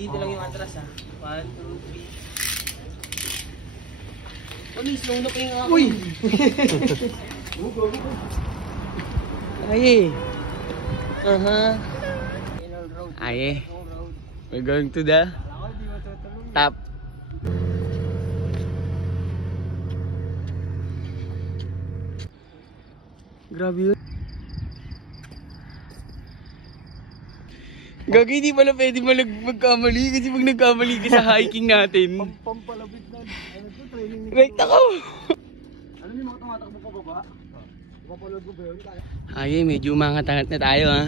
Dito lang yung atras ha. 1, 2, 3. Uy, slow na pa yung ako. Uy! Aye. Aye. We're going to the top. Grabe yun. Gagi, di pala pwede magkamali kasi pag nagkamali ka sa hiking natin. Pampalabit na. Ano to, training ni Right ako! Ano yung mga tumatakbo pa baba? Papalod ko ba yun? Ay, medyo umangat-angat na tayo ha.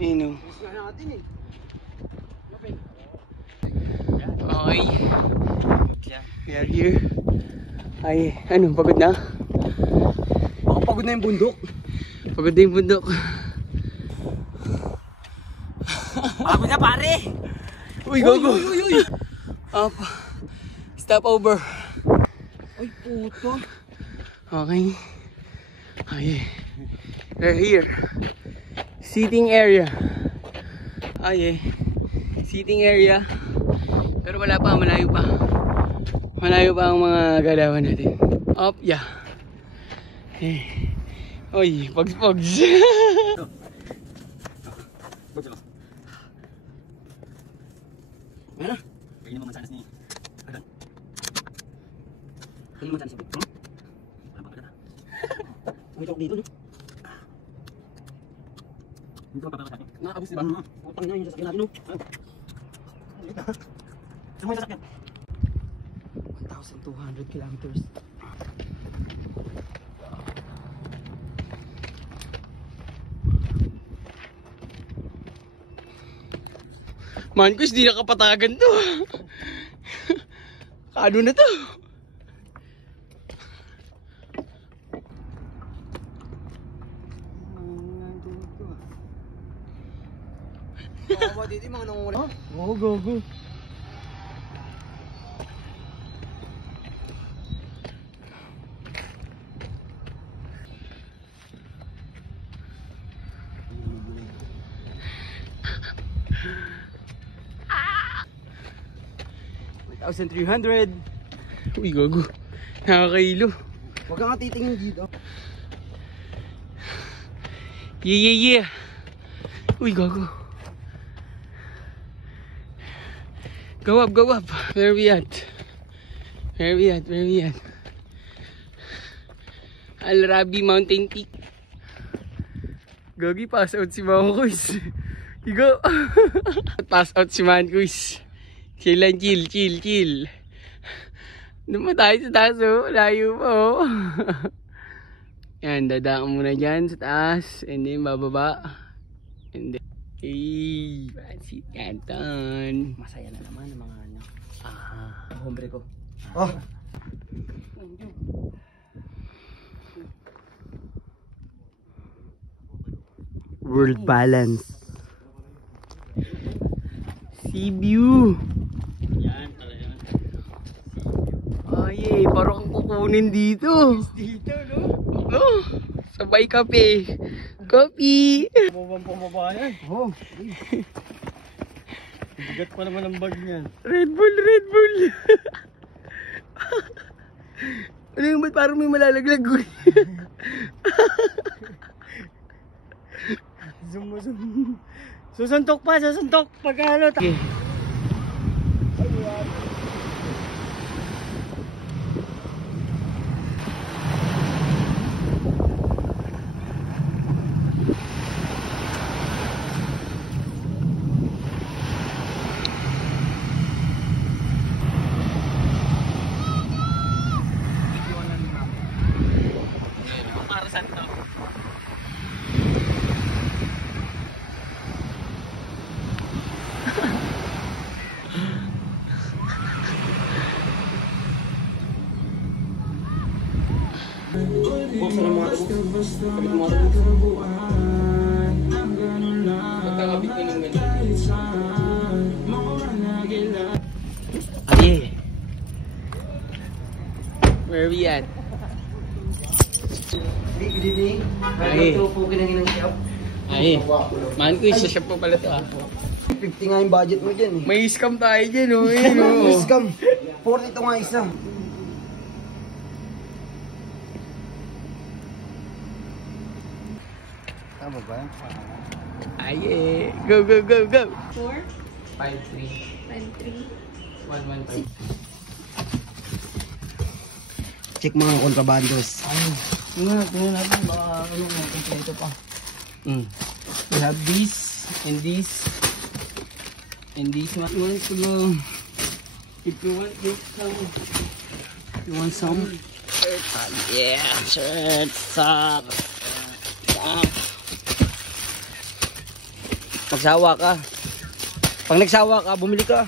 Ayun o. Mas nga natin eh. Okay. We are here. Ay, ano, pagod na? Baka pagod na yung bundok. Pagod na yung bundok. Pagod na pare! Uy, go, go! Up. Stop over. Ay, puto. Okay. Ay, we're here. Seating area. Ay, seating area. Pero wala pa, malayo pa. Malayo pa ang mga galawan natin. Up, yeah. Eh. Oy, pogs. Ano? Pwede naman sanas ni Agan. Pwede naman sanas ni Agan. Wala pa pala. May chok dito, no? Dito pa pala sa akin. Nakakabos diba? Putang ina yung sasakyan natin, no? Saan mo yung sasakyan? 1,200 kilometers. Man, Chris, di nakapatagan to. Kano na to? Baka dito yung mga nangunguli. Oo, go. $1,300. Uy, gago. Nakakailo. Huwag ka nga titingin dito. Yeah. Uy, gago. Go up. Where we at? Al Rabi Mountain Peak. Gagi, pass out si Mama Kuis. Igo. Pass out si Man Kuis. Sila chill. Doon tayo sa taas oh. Layo pa oh. Yan, dadaan muna dyan sa taas. And then bababa. And then Pansit Canton. Masaya na naman ang mga ano. Hombre ko. Oh. World balance. Sea view. Yan, talaga. Ay, parang kukunin dito. Dito, no? No? Sabay kape. Coffee. Pumababa yan. Oo. Bigat pa naman ang bag niyan. Red Bull. Ano yung ba't parang may malalaglag ko? Zoom. Susuntok pagkano. Okay. Para saan to? Buksan ang mga ito. Kabit mga ito. Magkakabit ka ng ganito. Okay. Where are we at? Good evening. Ay. Welcome to Pukinangin ng Shop. Ay, man ko isa siya po pala to ah. 50 nga yung budget mo dyan eh. May scam tayo dyan oh. Ayun, oh. Scam. 40 ito nga isa. Tama ba yan? Ay eh. Go, go, go, go. 4, 5-3. 5, 3. 1-1-5. Check mga kontrabandos. Ano? Tingnan natin baka ano mga kompleto pa. We have this and this and this one. You want to go? If you want this some, you want some? Yeah, shirt, socks. Magsawa ka. Pag nagsawa ka, bumili ka.